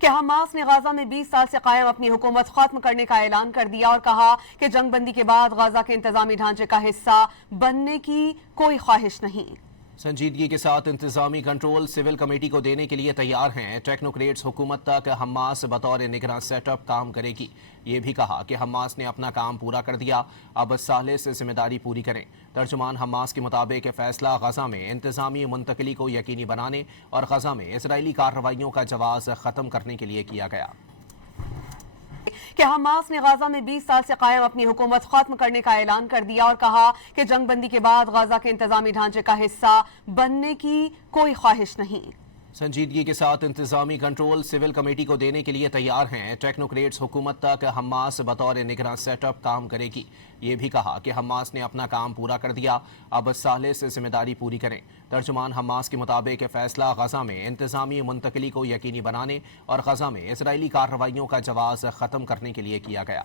کہ حماس نے غزہ میں 20 سال سے قائم اپنی حکومت ختم کرنے کا اعلان کر دیا اور کہا کہ جنگ بندی کے بعد غزہ کے انتظامی ڈھانچے کا حصہ بننے کی کوئی خواہش نہیں۔ سنجیدگی کے ساتھ انتظامی کنٹرول سول کمیٹی کو دینے کے لیے تیار ہیں۔ ٹیکنوکریٹس حکومت تک حماس بطور نگراں سیٹ اپ کام کرے گی۔ یہ بھی کہا کہ حماس نے اپنا کام پورا کر دیا، اب ثالث ذمہ داری پوری کریں۔ ترجمان حماس کے مطابق فیصلہ غزہ میں انتظامی منتقلی کو یقینی بنانے اور غزہ میں اسرائیلی کارروائیوں کا جواز ختم کرنے کے لیے کیا گیا۔ کہ حماس نے غزہ میں 20 سال سے قائم اپنی حکومت ختم کرنے کا اعلان کر دیا اور کہا کہ جنگ بندی کے بعد غزہ کے انتظامی ڈھانچے کا حصہ بننے کی کوئی خواہش نہیں۔ سنجیدگی کے ساتھ انتظامی کنٹرول سول کمیٹی کو دینے کے لیے تیار ہیں۔ ٹیکنوکریٹس حکومت تک حماس بطور نگراں سیٹ اپ کام کرے گی۔ یہ بھی کہا کہ حماس نے اپنا کام پورا کر دیا، اب ثالث ذمہ داری پوری کریں۔ ترجمان حماس کے مطابق فیصلہ غزہ میں انتظامی منتقلی کو یقینی بنانے اور غزہ میں اسرائیلی کارروائیوں کا جواز ختم کرنے کے لیے کیا گیا۔